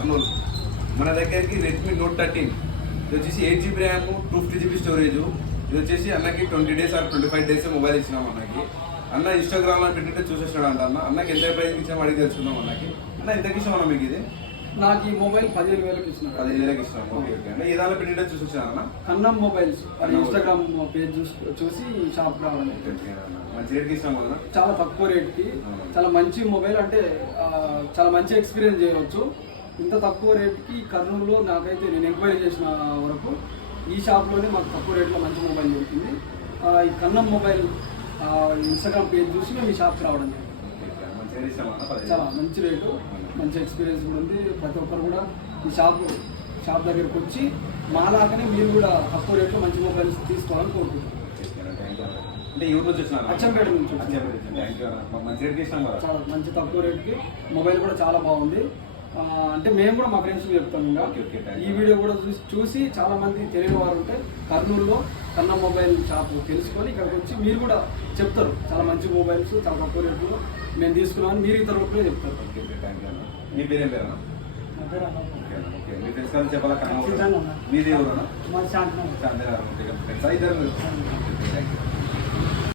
కర్నూలు. మన దగ్గరికి Redmi note 13 ఇది వచ్చేసి 8GB ర్యామ్ 250GB స్టోరేజ్. ఇది వచ్చేసి అన్నకి 20 days ఆర్ 25 days మొబైల్ ఇచ్చినాం అన్నకి. అన్న ఇన్స్టాగ్రామ్ లో పెట్టింటే చూసేసాడు అంట. అన్నకి ఎంత ప్రైస్ ఇచ్చాము అడిగి తెలుసుకుందాం అన్నకి. అన్న ఎంతకి ఇష్టం అన్న మీకు ఇది? నాకు ఈ మొబైల్ 15,000కి ఇచ్చినాడు. 15,000కి ఇష్టం. Okay okay. అంటే ఏదాలో పెట్టింటే చూసేసాను అన్న. కన్నం మొబైల్స్ అని ఇన్స్టాగ్రామ్ పేజ్ చూసి షాప్ రావడం. మంచి రేట్కి ఇష్టం కదా? చాలా తక్కువ రేట్కి చాలా మంచి మొబైల్. అంటే చాలా మంచి ఎక్స్పీరియన్స్ చేయవచ్చు. ఇంత తక్కువ రేట్కి కర్నూలులో నాకైతే నేను ఎంక్వైరీ చేసిన వరకు ఈ షాప్లోనే మాకు తక్కువ రేట్లో మంచి మొబైల్ దొరికింది. ఈ కన్నం మొబైల్ ఇన్స్టాగ్రామ్ పేజ్ చూసి మేము ఈ షాప్కి రావడం జరిగింది. చాలా మంచి రేటు, మంచి ఎక్స్పీరియన్స్ కూడా ఉంది. ప్రతి ఒక్కరు కూడా ఈ షాప్ దగ్గరకు వచ్చి మాలాగానే మీరు కూడా తక్కువ రేట్లో మంచి మొబైల్స్ తీసుకోవాలని కోరుకుంటున్నాను. అచ్చంపేట నుంచి చాలా మంచి తక్కువ రేట్కి మొబైల్ కూడా చాలా బాగుంది. అంటే మేము కూడా మా ఫ్రెండ్స్ చెప్తాం. ఇంకా ఈ వీడియో కూడా చూసి చాలా మంది తెలియని వారు ఉంటే కర్నూలులో కన్నా మొబైల్ షాప్ తెలుసుకొని ఇక్కడికి వచ్చి మీరు కూడా చెప్తారు చాలా మంచి మొబైల్స్ చాలా తక్కువ రేట్లో మేము తీసుకున్నామని మీరు ఇతరులకు కూడా చెప్తారు. మీ పేరేం పేరు? మీ ఫ్రెండ్స్ కానీ చెప్పాలా? మీది ఎవరు?